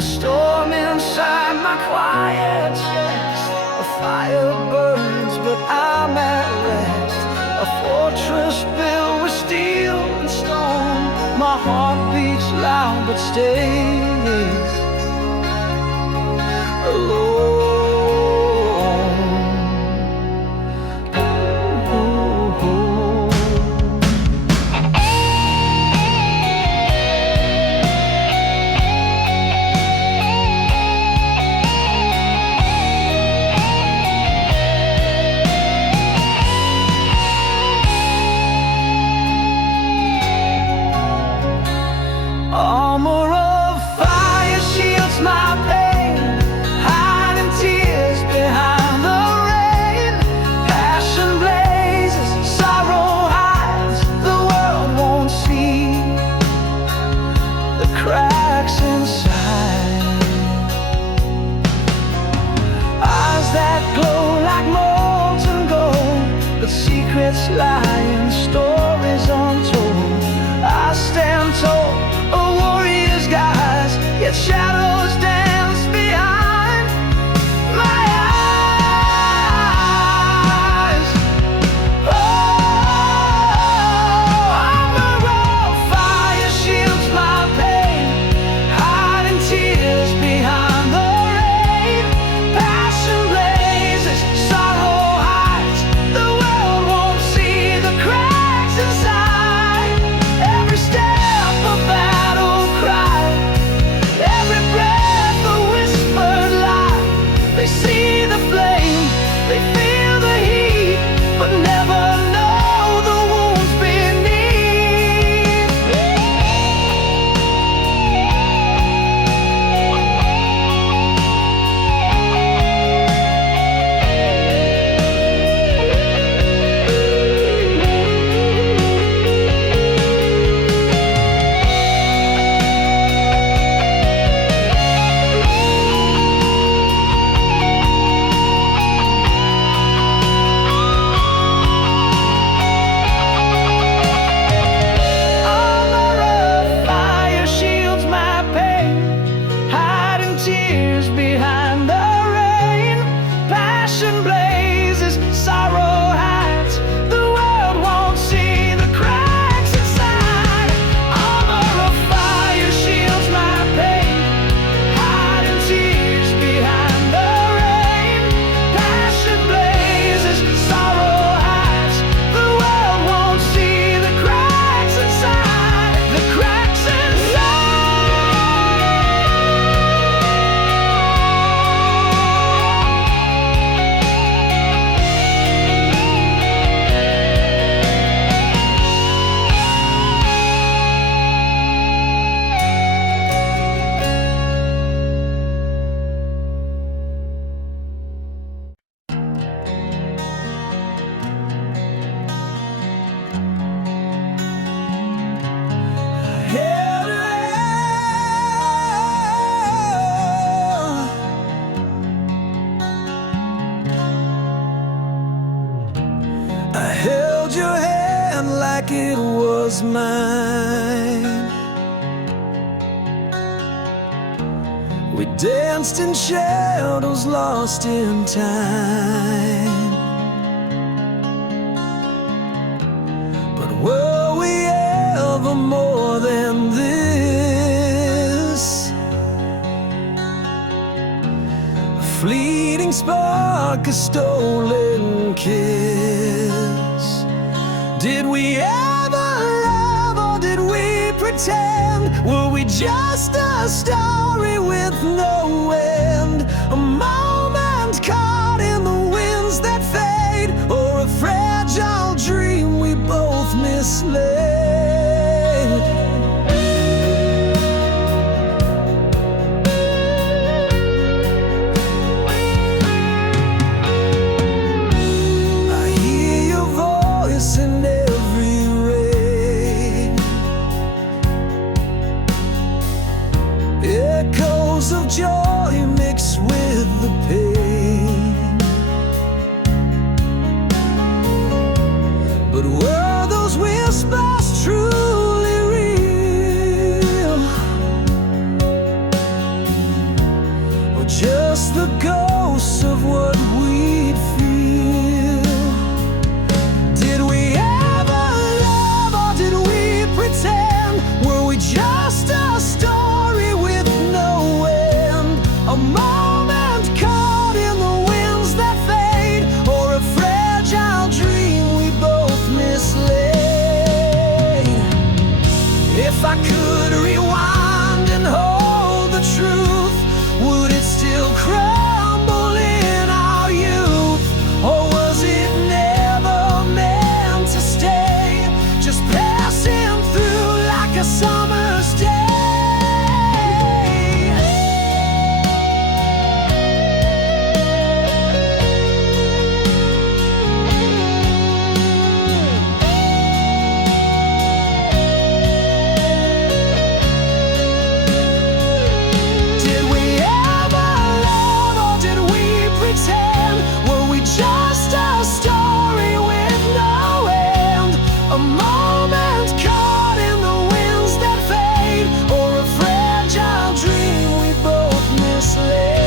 A storm inside my quiet chest. A fire burns, but I'm at rest. A fortress built with steel and stone. My heart beats loud but stays alone. Armor of fire shields my pain, hiding tears behind the rain. Passion blazes, sorrow hides, the world won't see the cracks inside. Eyes that glow like molten gold, but secrets lie in stories untold. I stand tall, a warrior's guise, yet shadows dance behind my eyes. Oh, armor of fire shields my pain, hiding tears behind the rain. Passion blazes, sorrow hides, the world won't see the cracks inside. Every step a battle cry, every breath a whispered lie. They see the flame, they feel the heat, but never know the wounds beneath. Armor of fire shields my pain, hiding tears behind the rain. Passion blazes, sorrow hides, the world won't see the cracks inside. Armor of fire shields my pain, hiding tears behind the rain. Passion blazes, sorrow hides, the world won't see the cracks inside. The cracks I held your hand like it was mine. We danced in shadows lost in time. But were we ever more than this? A fleeting spark, a stolen kiss. Did we ever love, or did we pretend? Were we just a story with no end? A moment caught in the winds that fade, or a fragile dream we both mislaid? In every rain, echoes of joy mixed with the If I could rewind and hold the truth, would it still crumble in our youth? Or was it never meant to stay, just passing through like a summer's day? Just a story with no end, a moment caught in the winds that fade, or a fragile dream we both mislaid.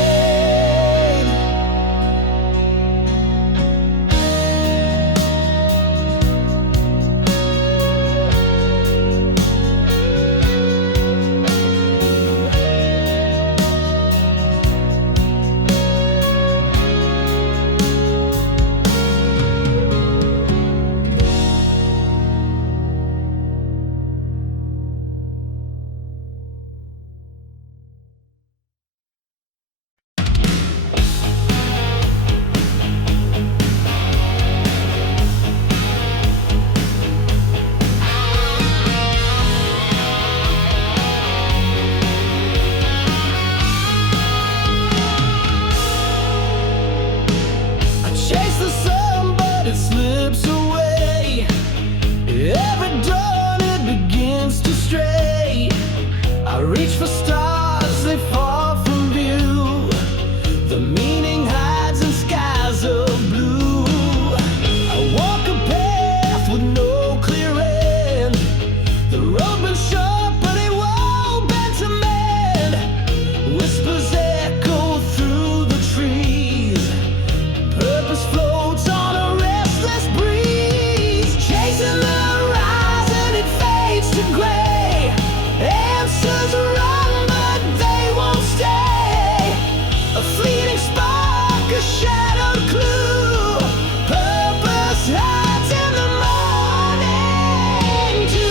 Chase the sun, but it slips away. Every dawn it begins to stray. I reach for stars, they fall from view. The meaning hides in skies of blue. I walk a path with no clear end. The road been short, but it won't bend to mend. Whispers echo through the trees. Purpose floats on a restless breeze, chasing the horizon, it fades to gray. Answers run, but they won't stay. A fleeting spark, a shadowed clue. Purpose hides in the morning dew.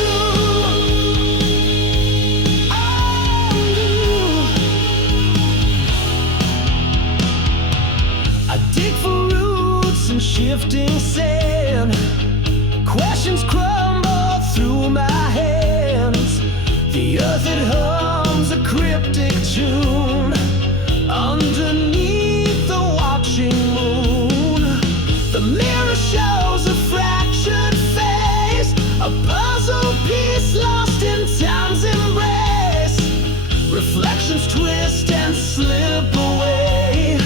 I dig for roots and shifting sand. Questions crumble through my hands. The earth, it hums a cryptic tune underneath the watching moon. The mirror shows a fractured face, a puzzle piece lost in time's embrace. Reflections twist and slip away.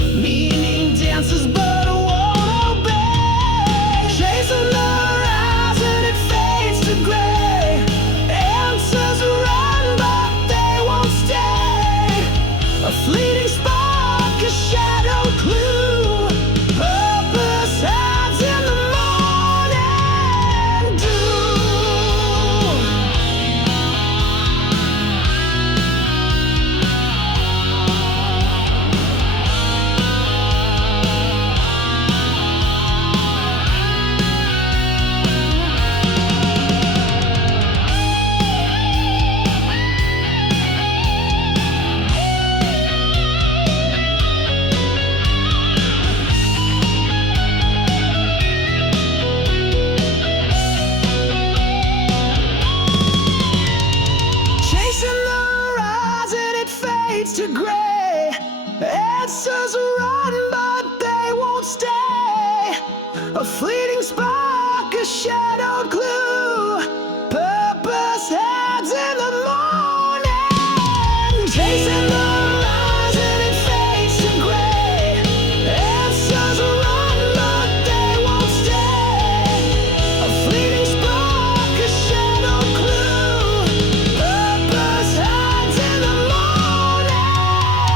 Meaning dances but won't obey. Chasing the horizon, it fades to gray. Answers run, but they won't stay. A fleeting spark, a shadowed clue. Purpose hides in the morning dew. Chasing the horizon, it fades to gray. Answers run, but they won't stay. A fleeting spark, a shadowed clue. Purpose hides in the morning. Chasing the horizon, it fades to gray. Answers run, but they won't stay. A fleeting spark, a shadowed clue. Purpose hides in the morning.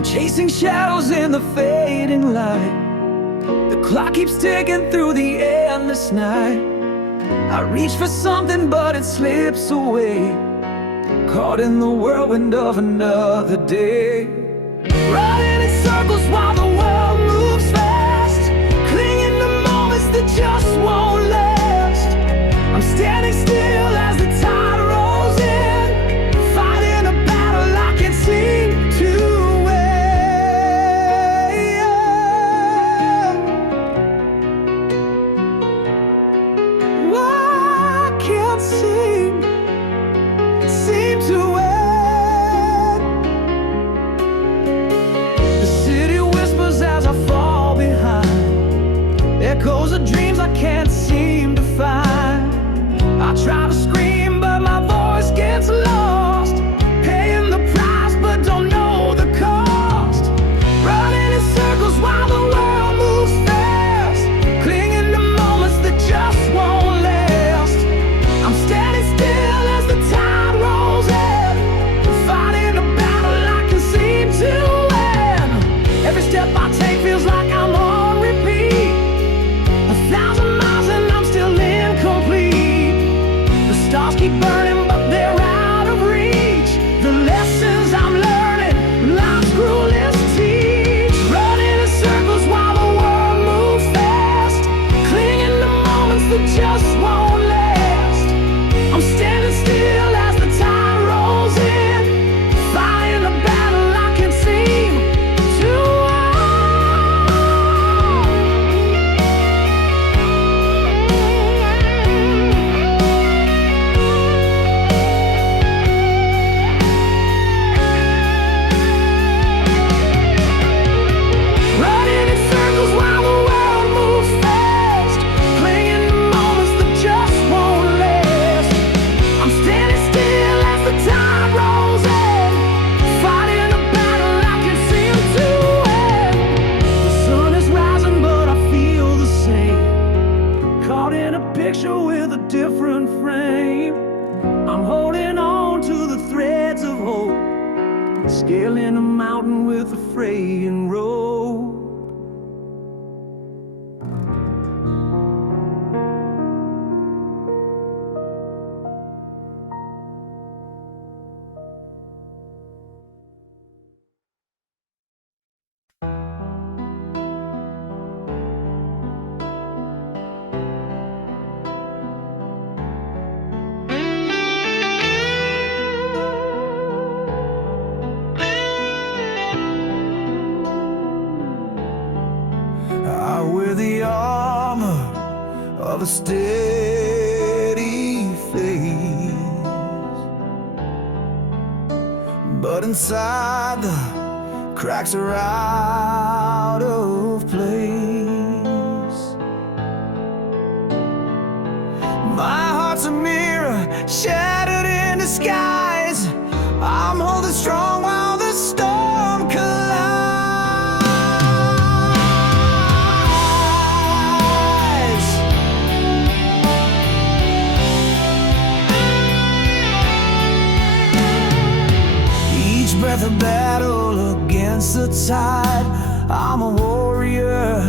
I'm chasing shadows in the fading light. The clock keeps ticking through the endless night. I reach for something but it slips away, caught in the whirlwind of another day. Running in circles while the world moves fast, clinging to moments that just won't last. I'm standing still as the tide rolls in, fighting a battle I can't seem to win. I can't seem to win. The city whispers as I fall behind, echoes of dreams I can't seem to find. I try to scream but my voice gets lost, paying the price but don't know the cost. Running in circles while the world moves fast, clinging to moments that just won't last. I'm standing still as the tide rolls in, fighting a battle I can seem to win. Every step I take feels like I'm on repeat, 1,000 miles and I'm still incomplete. The stars keep burning but they're out of reach. The lessons I'm learning, life's cruelest teach. Running in circles while the world moves fast, clinging to moments that just won't last. I'm standing still as the tide rolls in, fighting a battle I can't seem to Running in circles while the world moves fast, clinging to moments that just won't last. I'm standing still as the tide rolls in, fighting a battle I can't seem to win. The sun is rising but I feel the same, caught in a picture with a different frame. I'm holding on to the threads of hope, scaling a mountain with a fraying rope. I wear the armor of a steady face, but inside the cracks are out of place. My heart's a mirror shattered in disguise. I'm holding strong while the storm collides. Each breath a battle against the tide. I'm a warrior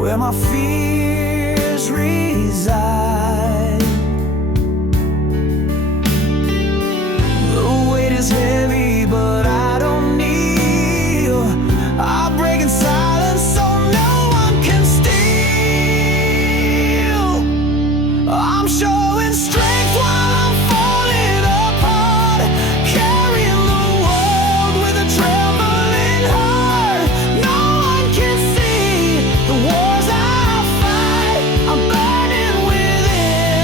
where my fears reside. The weight is heavy but I don't kneel. I break in silence so no one can steal. I'm showing strength while I'm falling apart, carrying the world with a trembling heart. No one can see the wars I fight. I'm burning within.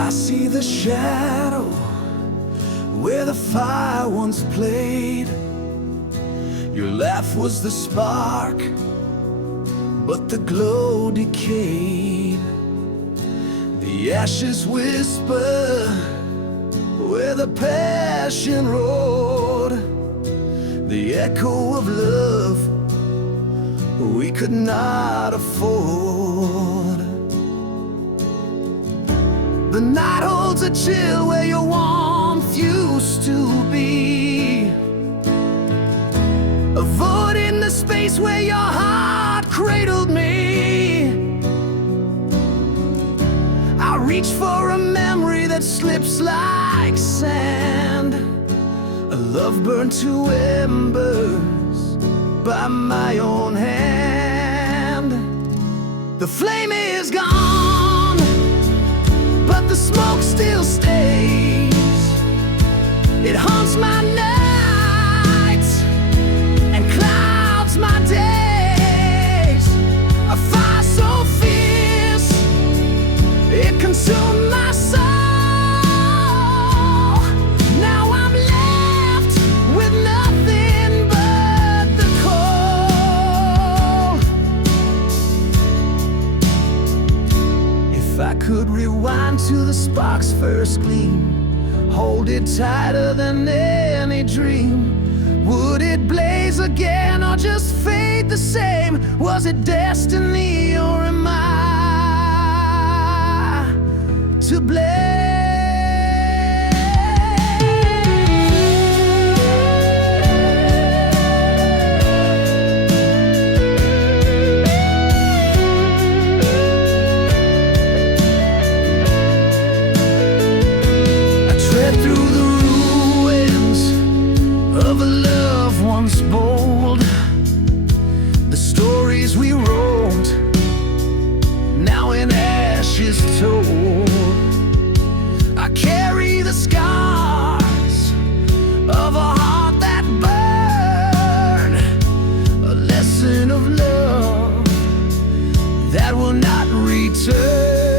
I see the shadow where the fire once played. Your laugh was the spark, but the glow decayed. The ashes whisper where the passion roared. The echo of love we could not afford. The night holds a chill where your warmth used to be, avoiding the space where your heart cradled me. I reach for a memory that slips like sand, a love burned to embers by my own hand. The flame is gone, but the smoke still stays. It haunts my nights and clouds my days. A fire so fierce, it consumed my soul. Now I'm left with nothing but the cold. If I could rewind to the spark's first gleam, hold it tighter than any dream, would it blaze again or just fade the same? Was it destiny or am I to blame? Through the ruins of a love once bold, the stories we wrote, now in ashes told. I carry the scars of a heart that burned, a lesson of love that will not return.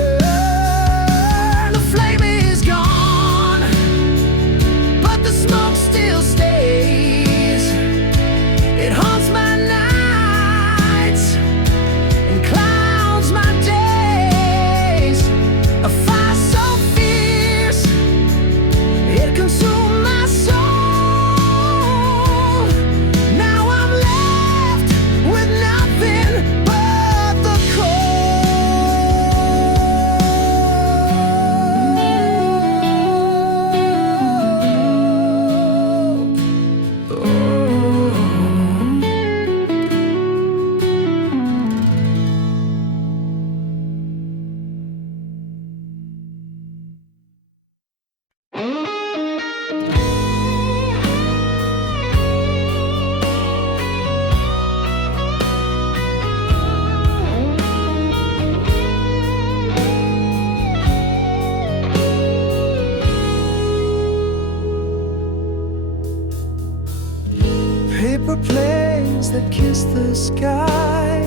Paper planes that kiss the sky,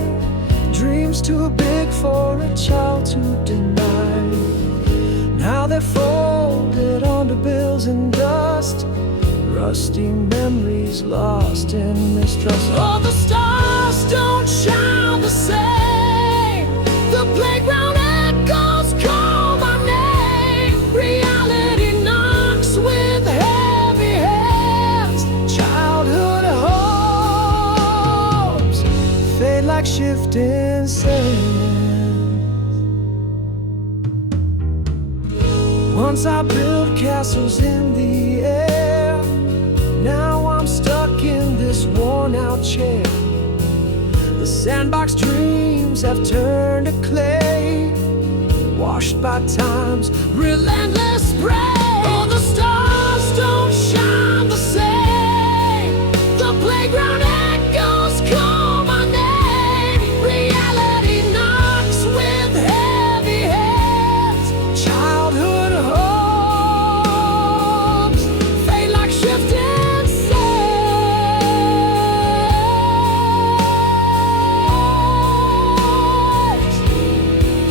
dreams too big for a child to deny. Now they're folded onto bills and dust, rusty memories lost in mistrust. All the stars don't shine the same, the playground echoes call my name. Reality knocks with heavy hands, childhood hopes fade like shifting sands. Once I built castles in the air, now I'm stuck in this worn-out chair. The sandbox dreams have turned to clay, washed by time's relentless spray. Oh, the stars don't shine the same, the playground echoes call my name. Reality knocks with heavy hands, childhood hopes fade like shifting sands.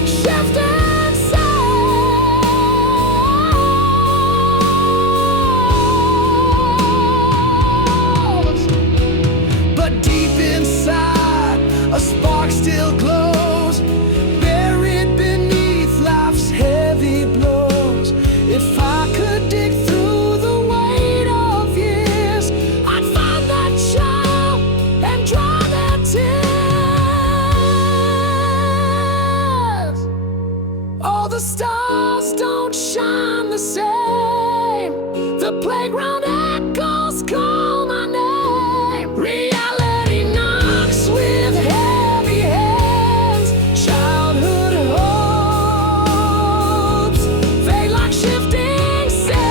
Shifting sands. stars don't shine the same. The playground echoes call my name. Reality knocks with heavy hands. Childhood hopes fade like shifting sand.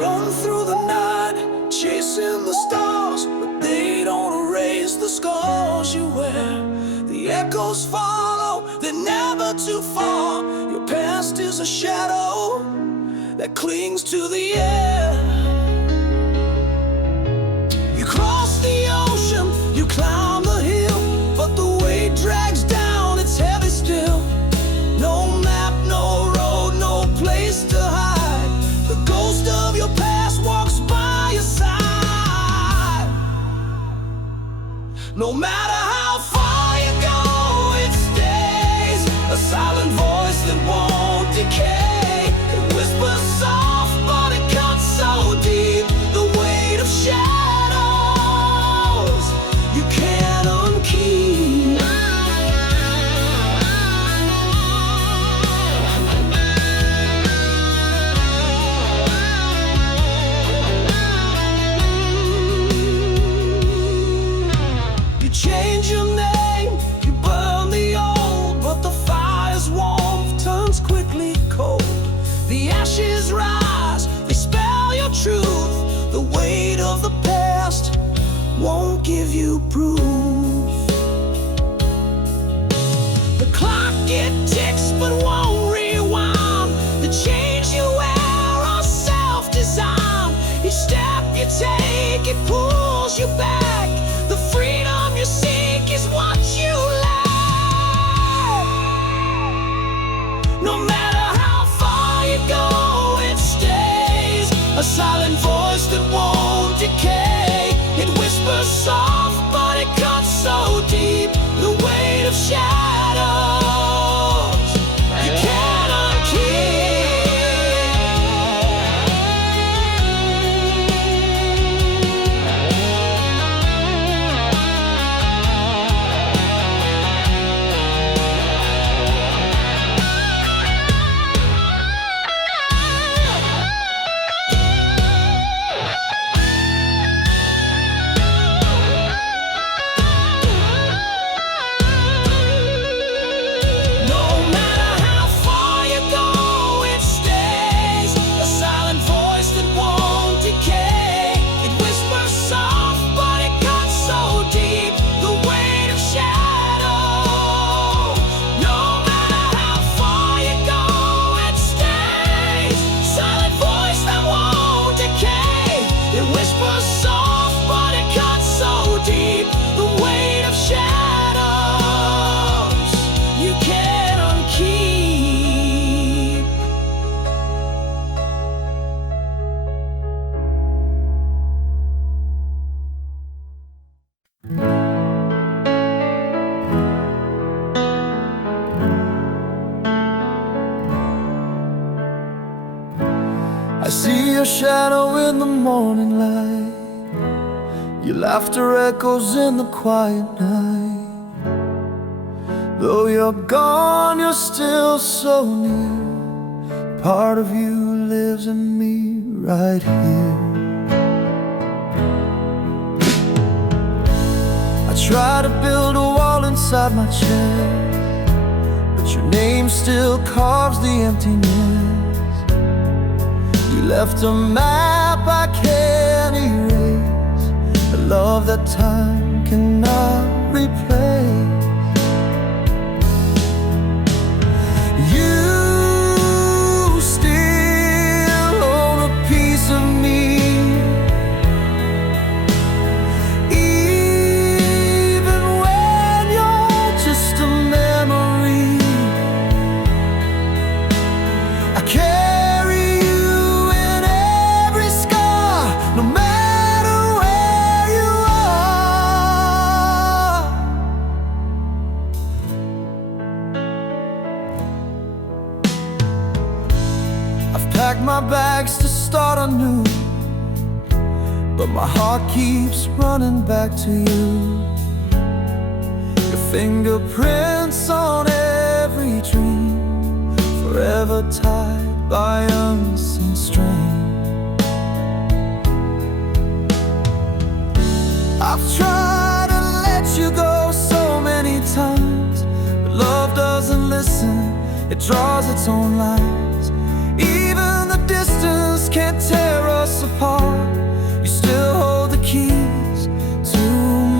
Run through the night, chasing the stars, but they don't erase the scars you wear. The echoes follow, they're never too far. Your past is a shadow that clings to the air. You cross the ocean, you climb the hill, but the weight drags down, it's heavy still. No map, no road, no place to hide. The ghost of your past walks by your side. No matter how far you go, it stays. A silent voice that won't decay. It whispers soft, but it cuts so deep. The weight of shadows you can't unkeep. You change your name, you burn the old, but the fire's warmth turns quickly cold. The ashes rise, they spell your truth. The weight of the past won't give you proof. The clock it ticks but won't rewind. The change you wear are self-designed. Each step you take, it pulls you back. The freedom you seek is what you lack. No matter how far you go, it stays. A silent voice that won't decay. It whispers soft, but it cuts so deep. The weight of shadows you can't unkeep. No matter how far you go, it stays. A silent voice that won't decay. It whispers soft, but it cuts so deep. The weight of shadow. No matter how far you go, it stays. Silent voice that won't decay. It whispers soft, but it cuts so deep. The weight of shadows you can't unkeep. I see your shadow in the morning light. Your laughter echoes in the quiet night. Though you're gone, you're still so near. Part of you lives in me right here. I try to build a wall inside my chest, but your name still carves the emptiness. You left a map I can't erase, a love that time cannot replace. You still own a piece of me, thought I knew, but my heart keeps running back to you. Your fingerprints on every dream, forever tied by unseen string. I've tried to let you go so many times, but love doesn't listen, it draws its own lines. Even the distance can't tear us apart. You still hold the keys to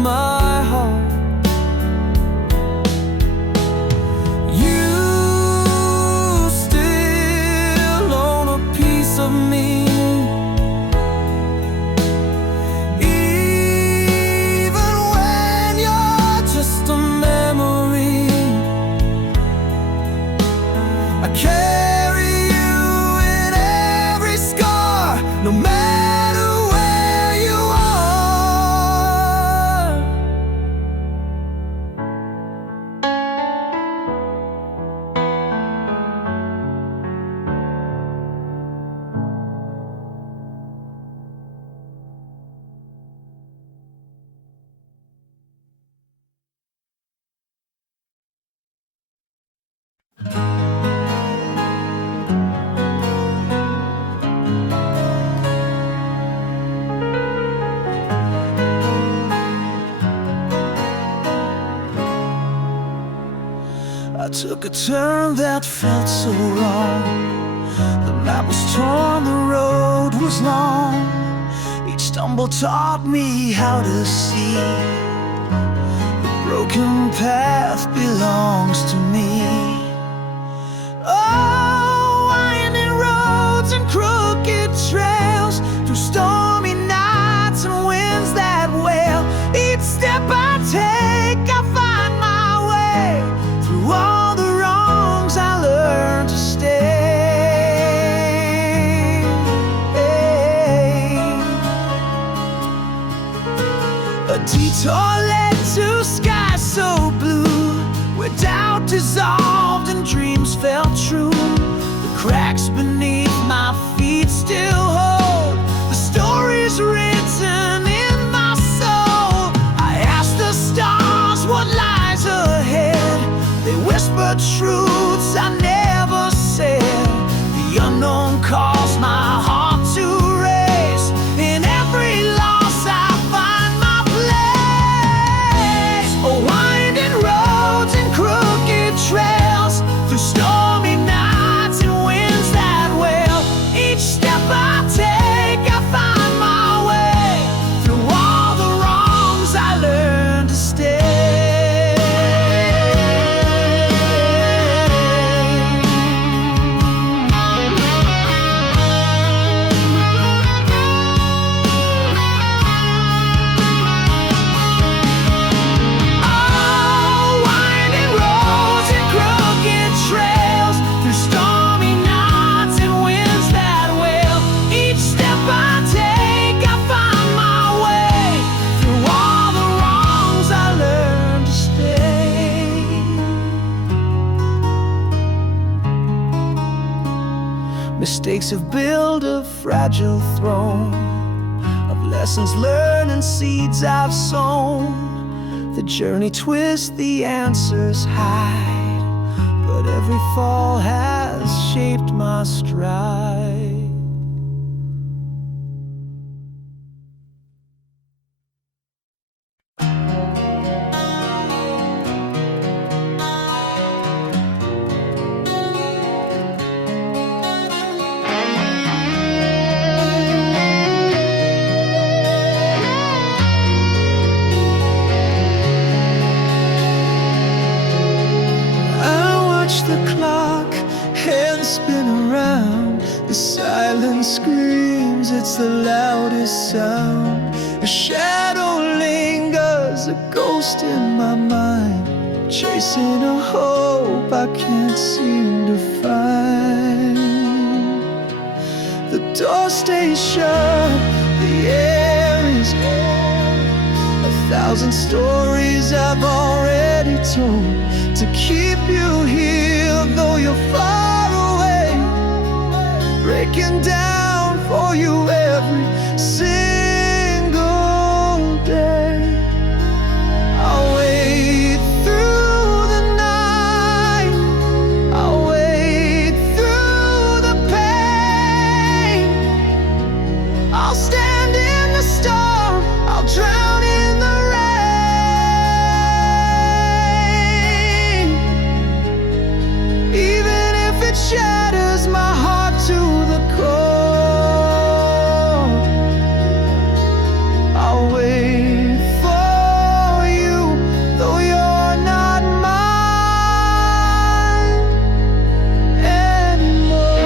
my heart. You still own a piece of me, even when you're just a memory. I carry you in every scar, no matter where you are. I took a turn that felt so wrong. The map was torn, the road was long. Each stumble taught me how to see. The broken path belongs to me. Oh, winding roads and crooked trails, through stormy nights and winds that wail. Each step I take, I find my way. Through all the wrongs I learned to stay. A detour led to skies so blue, where doubt dissolved and dreams felt true. The cracks beneath my feet still hold the stories written in my soul. I asked the stars what lies ahead. They whispered truths I never said. The unknown calls my heart to race. In every loss I find my place. Oh, winding roads and crooked trails, through stormy nights and winds that wail. Each step I take, I find my way. Through all the wrongs I learned to stay. Mistakes have built a fragile throne of lessons learned and seeds I've sown. The journey twists, the answers hide, but every fall has shaped my stride. The clock, hands spin around. The silence screams, it's the loudest sound. A shadow lingers, a ghost in my mind, chasing a hope I can't seem to find. The door stays shut, the air is cold. 1,000 stories I've already told to keep you here, though you're far away, breaking down for you every single day. I'll wait through the night, I'll wait through the pain, I'll stand in the storm, I'll drown in the rain. Even if it shatters my heart to the core, I'll wait for you, though you're not mine anymore.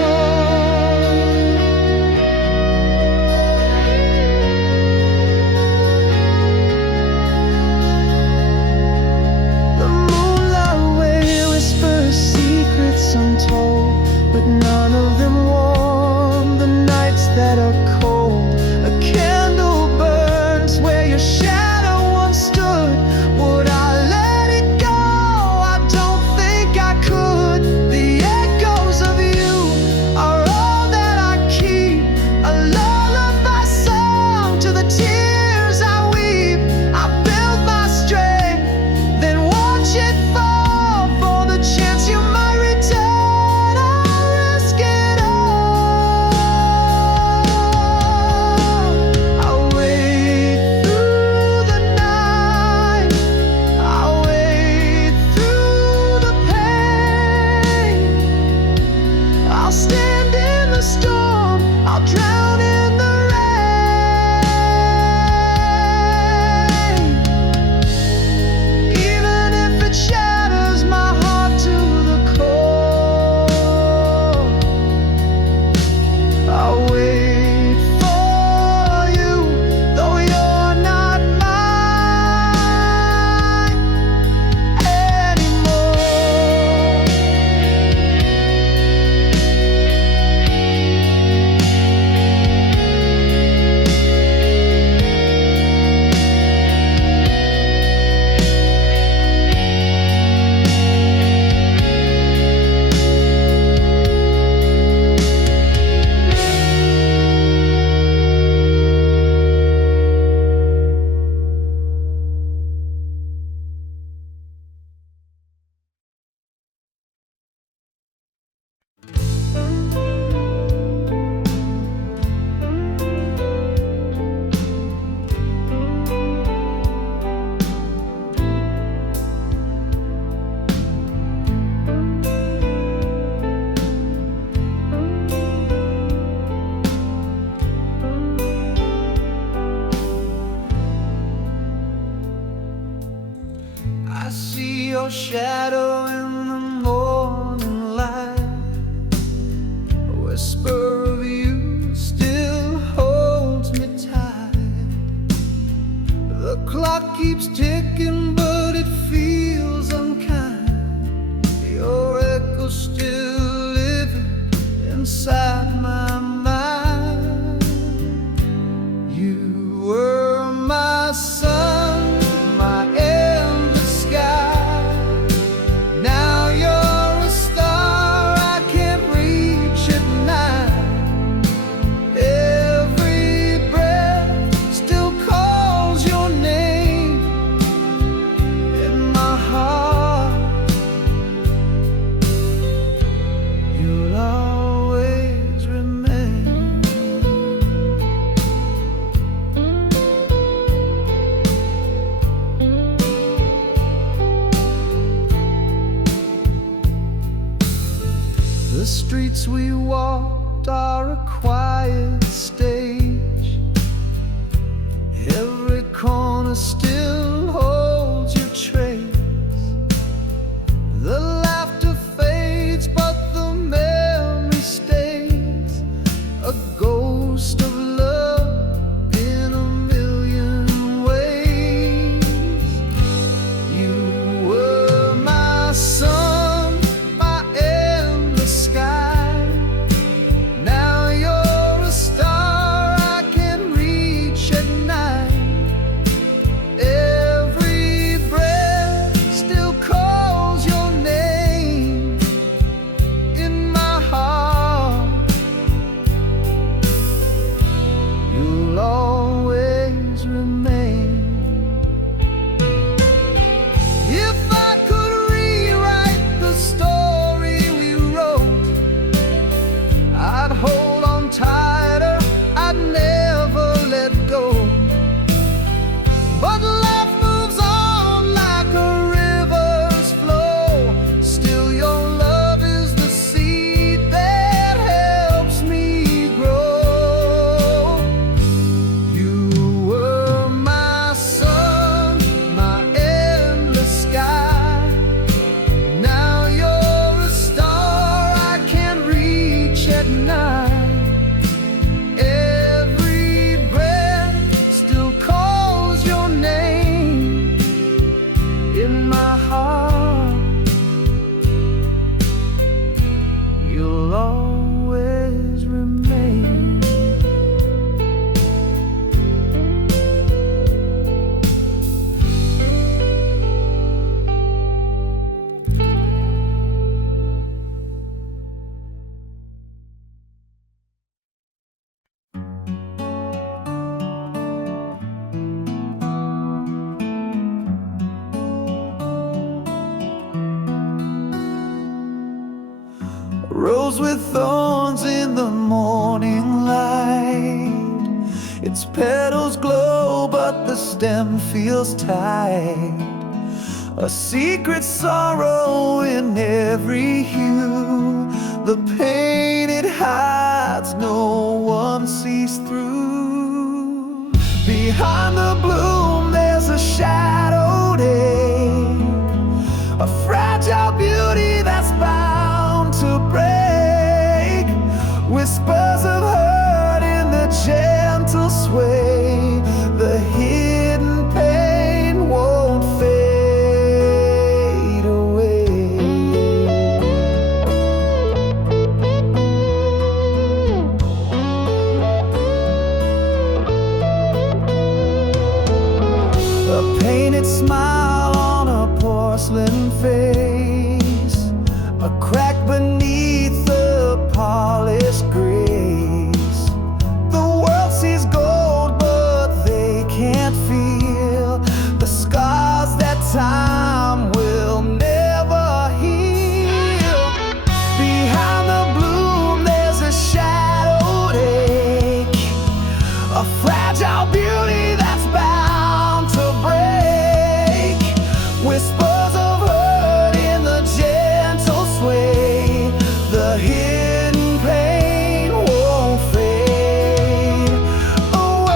The moonlight way whispers secrets untold, but none of them warm the nights that are cold. A candle burns where your shadow once stood. Would I let it go? I don't think I could. The echoes of you are all that I keep, a lullaby song to the tears I weep. I build my strength, then watch it fall for the chance you might return. I'll risk it all. I'll wait through the night, I'll wait through the pain, I'll stand in the storm, I'll drown in the rain. Even if it shatters my heart to the core, I'll wait for you, though you're not mine anymore. I see your shadow in the morning light. A whisper of you still holds me tight. The clock keeps ticking, but it feels unkind. Your echo still living inside my mind. You were my sun, my endless sky. Now you're a star I can't reach at night. Every breath still calls your name in my heart. You'll always remain. The streets we walked are a quiet stage. Every corner still holds your trace. The laughter fades, but the memory stays. A ghost of love in a million ways. You were my sun, my endless sky. Now you're a star I can reach at night. rose with thorns in the morning light. Its petals glow, but the stem feels tight. A secret sorrow in every hue, the pain it hides no one sees through. Behind the bloom there's a shadowed ache, a fragile beauty that's bound to break. Whispers of hurt in the gentle sway, the hidden pain won't fade away. A painted smile on a porcelain face, a crack beneath the polished grace. The world sees gold, but they can't feel the scars that time will never heal. Behind the bloom there's a shadowed ache, a fragile beauty that's bound to break. Whispers of hurt in the gentle sway, the hidden pain won't fade away.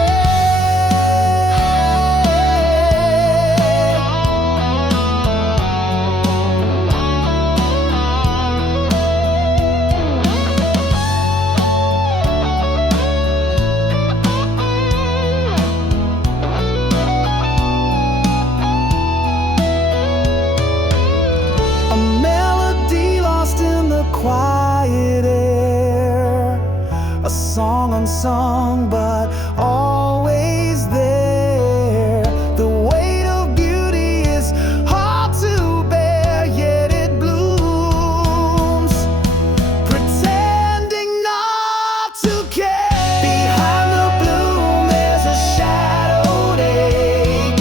A melody lost in the quiet air, a song unsung but always there. The weight of beauty is hard to bear, yet it blooms, pretending not to care. Behind the bloom there's a shadowed ache,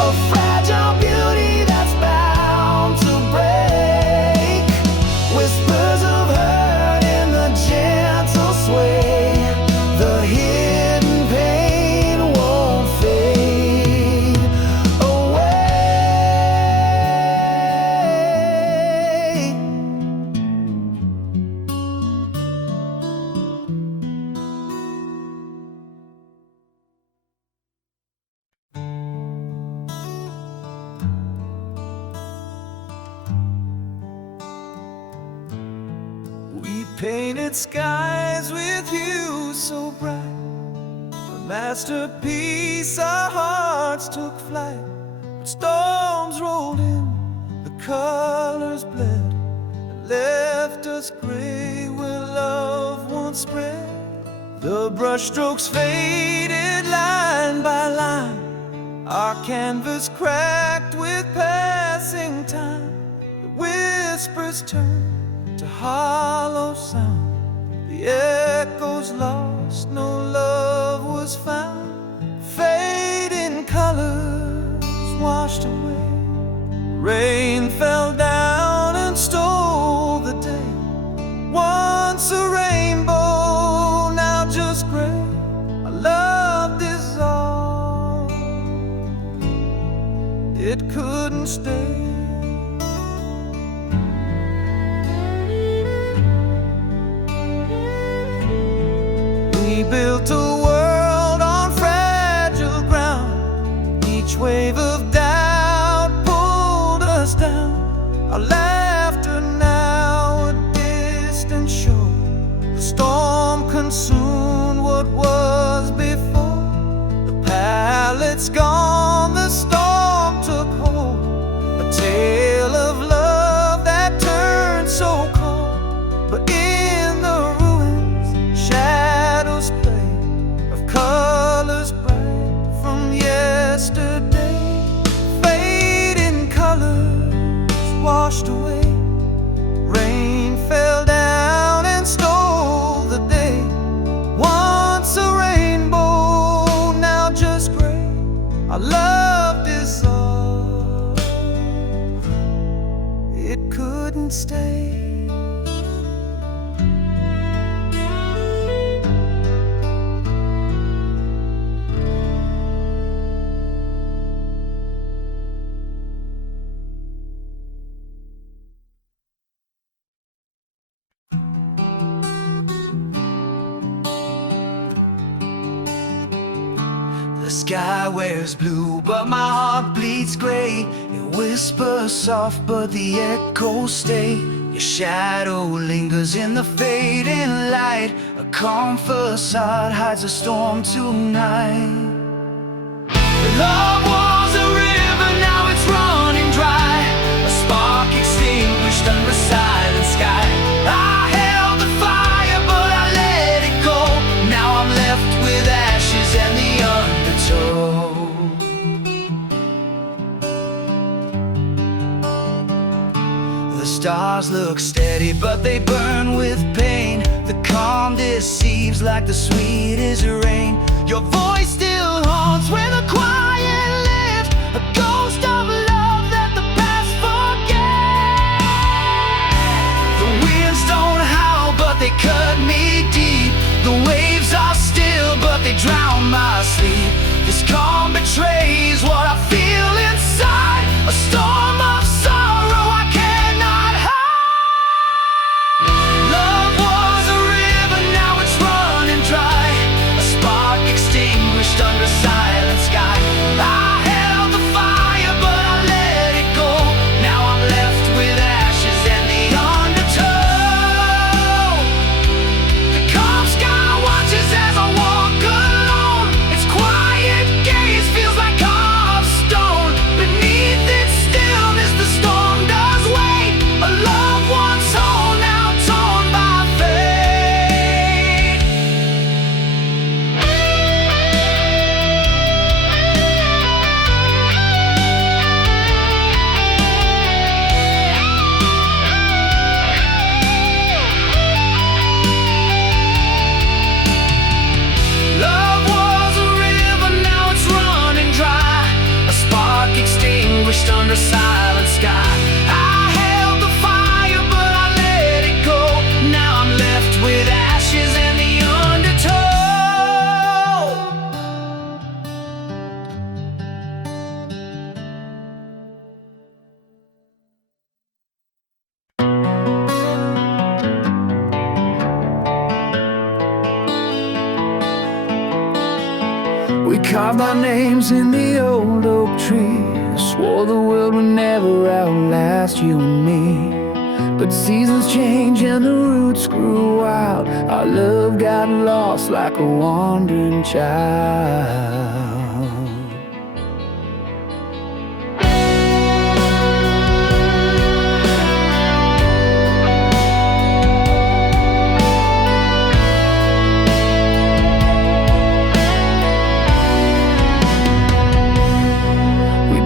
a fragile beauty that's bound to break. Whispers of hurt in the gentle sway, the hidden pain won't fade away. We painted skies with you so bright, a masterpiece. Our hearts took flight. When storms rolled in, the colors bled and left us gray where love once spread. The brushstrokes faded line by line, our canvas cracked with passing time. The whispers turned to hollow sound, the echoes lost, no love was found. Fading colors washed away, rain fell down and stole the day. Once a rainbow, now just gray. Our love dissolved, it couldn't stay. We built a world on fragile ground, each wave of doubt pulled us down. Our laughter now a distant shore, the storm consumed what was before. The palette's gone, the storm took hold, a tale of love that turned so cold. But in the ruins, shadows play of colors bright from yesterday. Fading colors washed away, rain fell down and stole the day. Once a rainbow, now just gray. Our love dissolved, it couldn't stay. sky wears blue, but my heart bleeds gray. It whispers soft, but the echoes stay. Your shadow lingers in the fading light. A calm facade hides a storm tonight. Love was a river, now it's running dry. A spark extinguished under a silent sky. I held the fire, but I let it go. Now I'm left with ashes and the undertow. The stars look steady, but they burn with pain. The calm deceives like the sweetest rain. Your voice still haunts where the quiet lives, a ghost of love that the past forgets. The winds don't howl, but they cut me deep. The waves are still, but they drown my sleep. This calm betrays what I feel inside, a storm of sorrow I cannot hide. Love was a river, now it's running dry. A spark extinguished under a silent sky. I held the fire, but I let it go. Now I'm left with ashes and the undertow. The calm sky watches as I walk alone. Its quiet gaze feels like carved stone. Beneath its stillness the storm does wait. A loved one's whole, now torn by fate. Love was a river, now it's running dry. A spark extinguished under a silent sky. I held the fire, but I let it go. Now I'm left with ashes and the undertow. We carved our names in the old oak tree. Swore the world would never outlast you and me. But seasons change and the roots grew wild. Our love got lost like a wandering child.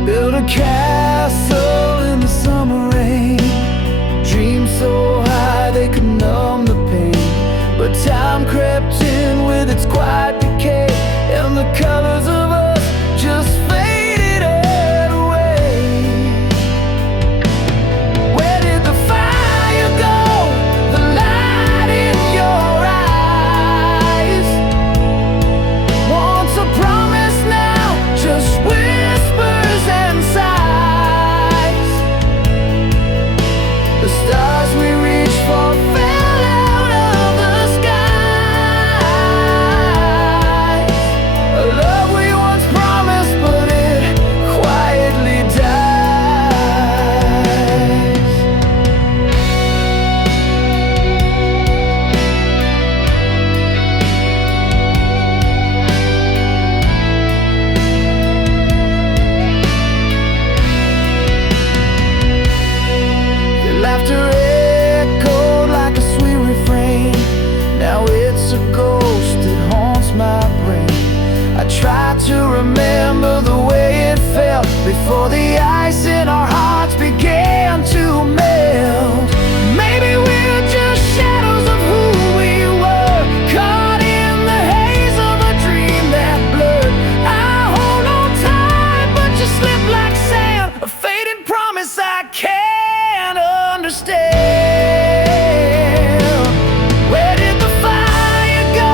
Built a castle in the summer rain. Dreams so high they could numb the pain. But time crept in with its quiet decay, and the colors of us just faded away. Where did the fire go? The light in your eyes. Once a promise, now just whispers and sighs. The stars we reached for fell out of the skies. A love we once promised, but it quietly dies. Your laughter echoed like a sweet refrain. Now it's a ghost that haunts my brain. I try to remember the way it felt before the ice in our hearts began to melt. Maybe we're just shadows of who we were, caught in the haze of a dream that blurred. I hold on tight, but you slip like sand, a faded promise I can't understand. Where did the fire go?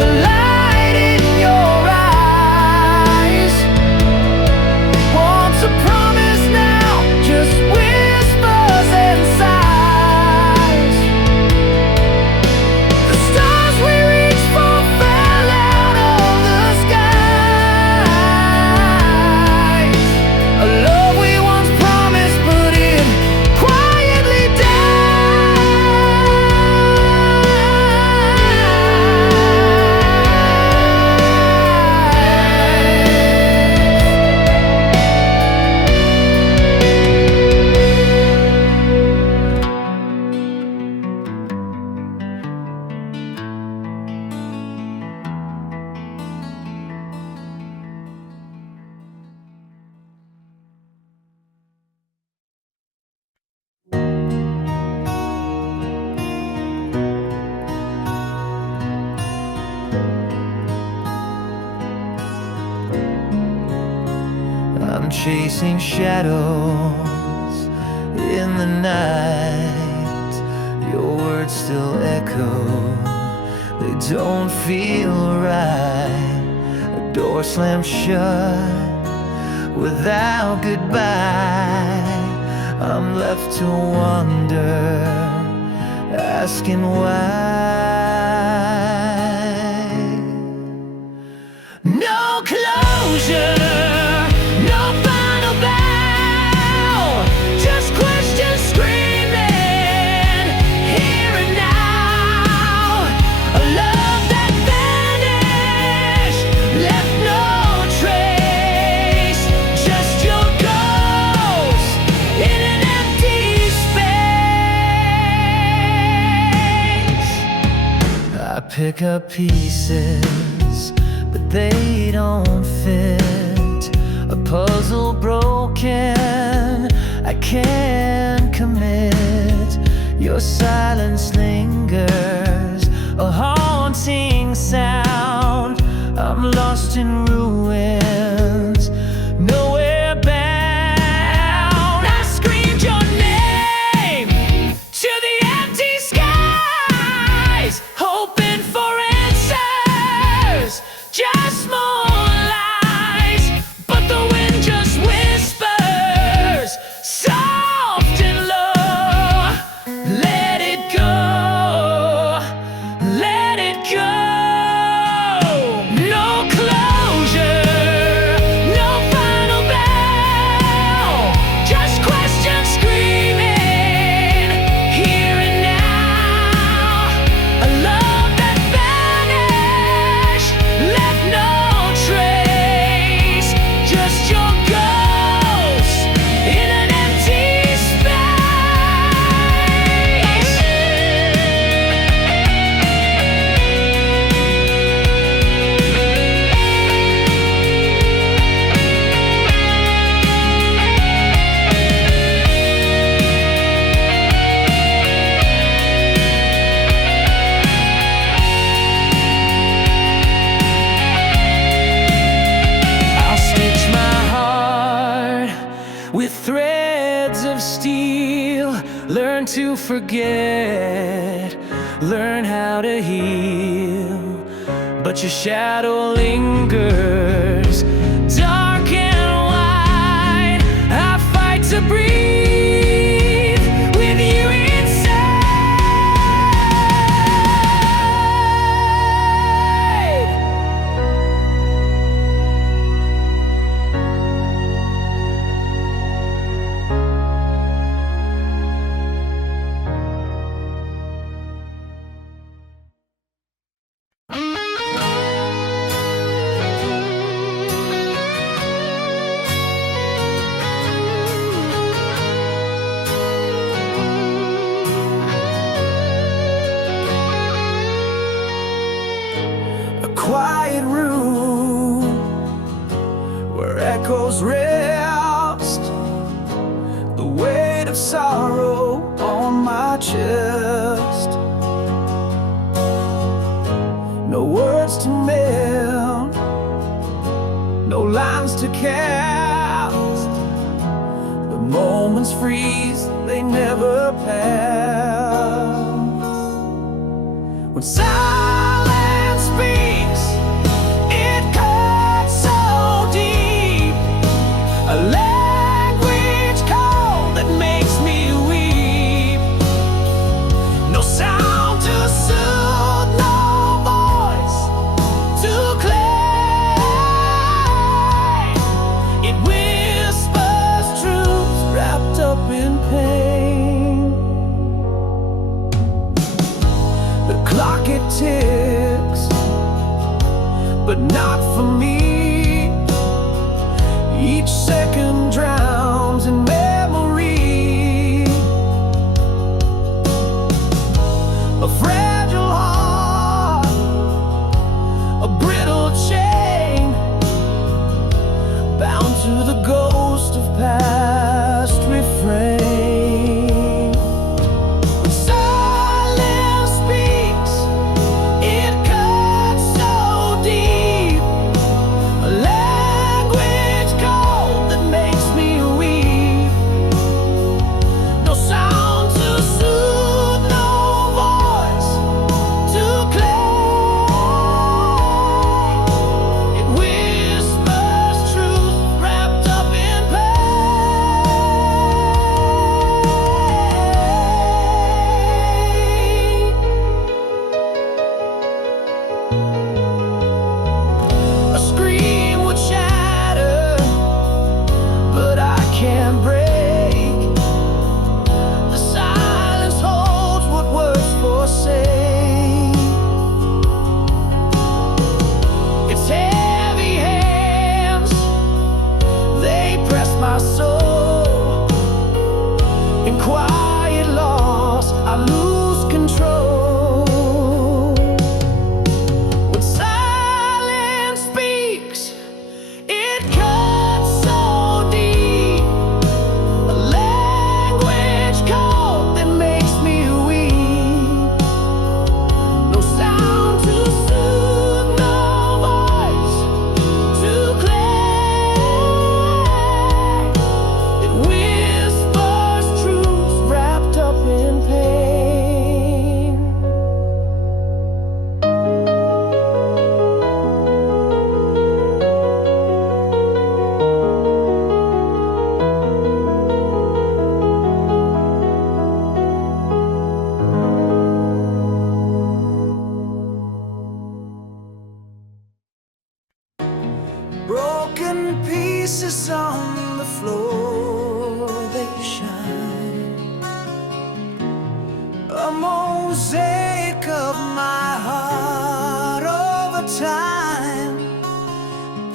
The light in your eyes. Once a promise, now chasing shadows in the night. Your words still echo, they don't feel right. A door slammed shut without goodbye. I'm left to wonder, asking why. No closure, no final bow, just questions screaming here and now. A love that vanished, left no trace, just your ghost in an empty space. I pick up pieces, but they don't fit. A puzzle broken, I can't commit. Your silence lingers, a haunting sound. I'm lost in ruins, nowhere bound. I screamed your name to the empty skies, hoping for answers, just more lies. But the wind just whispers, soft and low. Let it go, let it go. No closure, no final bow, just questions screaming here and now. A love that vanished, left no trace, just your ghost in an empty space. I'll stitch my heart with threads of steel, learn to forget, learn how to heal. But your shadow lingers, dark and wide. I fight to breathe with you inside. A quiet room where echoes rest, the weight of sorrow on my chest. No words to mend, no lines to cast. The moments freeze, they never pass. When silence speaks, it cuts so deep. A language cold that makes me weep. No sound to soothe, no voice to claim. It whispers truths wrapped up in pain. The clock it ticks, quiet loss, I lose control. When silence speaks, it cuts so deep. A language code that makes me weak. No sound to soothe, no voice to claim. It whispers truths wrapped up in pain. Broken pieces on the floor, they shine. A mosaic of my heart over time.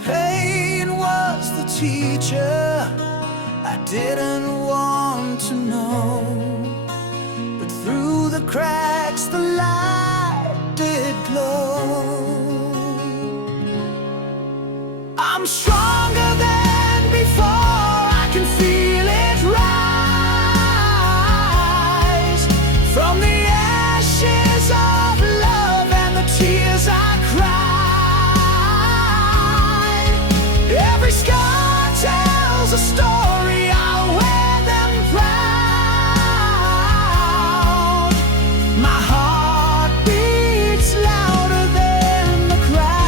Pain was the teacher I didn't want to know, but through the cracks the light did glow. I'm stronger than before, I can feel it rise. From the ashes of love and the tears I cried. Every scar tells a story, I'll wear them proud. My heart beats louder than the crowd.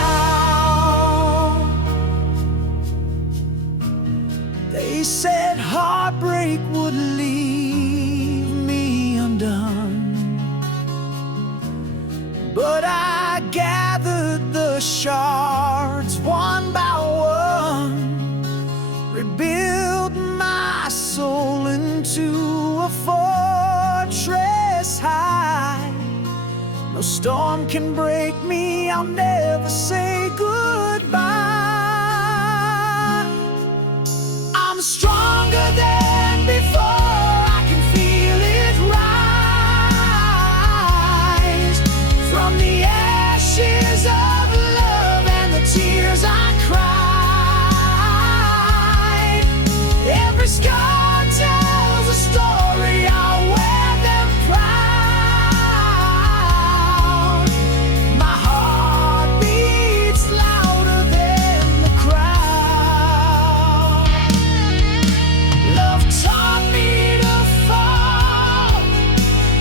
They said heartbreak would leave me undone, but I gathered the shards one by one, rebuilt my soul into a fortress high. No storm can break me, I'll never say goodbye. I'm stronger than before, I can feel it rise. From the ashes of love and the tears I cried. Every scar tells a story, I'll wear them proud. My heart beats louder than the crowd. Love taught me to fall,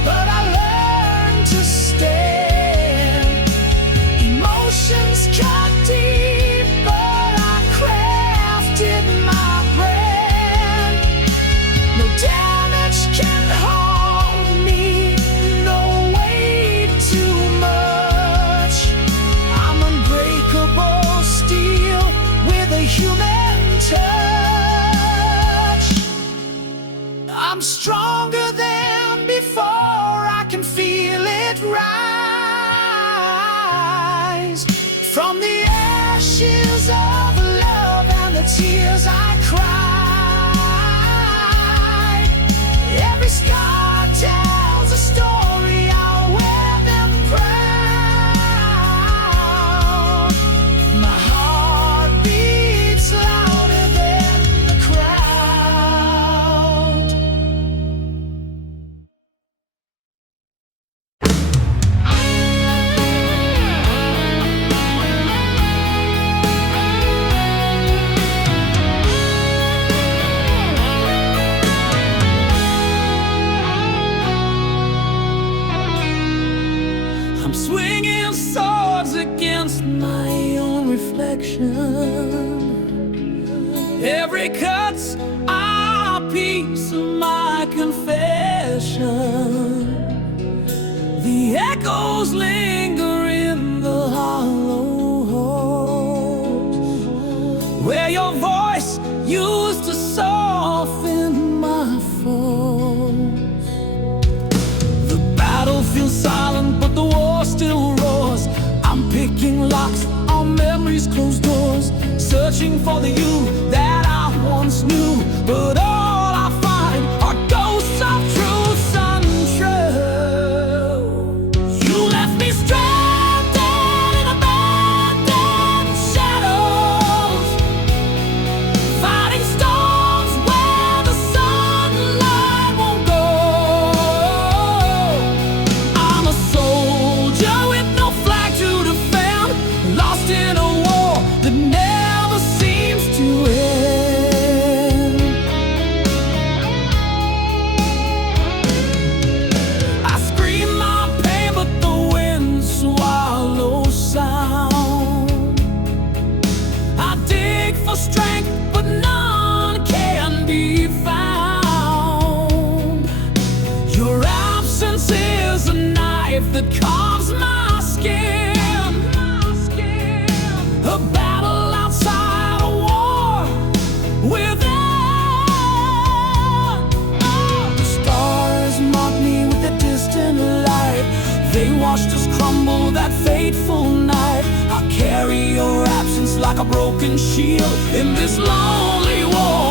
but I learned to stand. Emotions cut deep, but I crafted my brand. No damage can hold me, no weight too much. I'm unbreakable steel with a human touch. I'm stronger than before, I can feel it rise. From the ashes of love and the tears I cried. Every scar tells a story, I'll wear them proud. My heart beats louder than the crowd. I'm swinging swords against my own reflection. Every cut's a piece of my confession. The echoes linger in the hollow halls, where your voice used to soften my faults. The battle feels silent, but the war still roars. I'm picking locks on memories' closed doors, searching for the you that I once knew, but all I find are ghosts of They watched us crumble that fateful night. I'll carry your absence like a broken shield in this lonely war.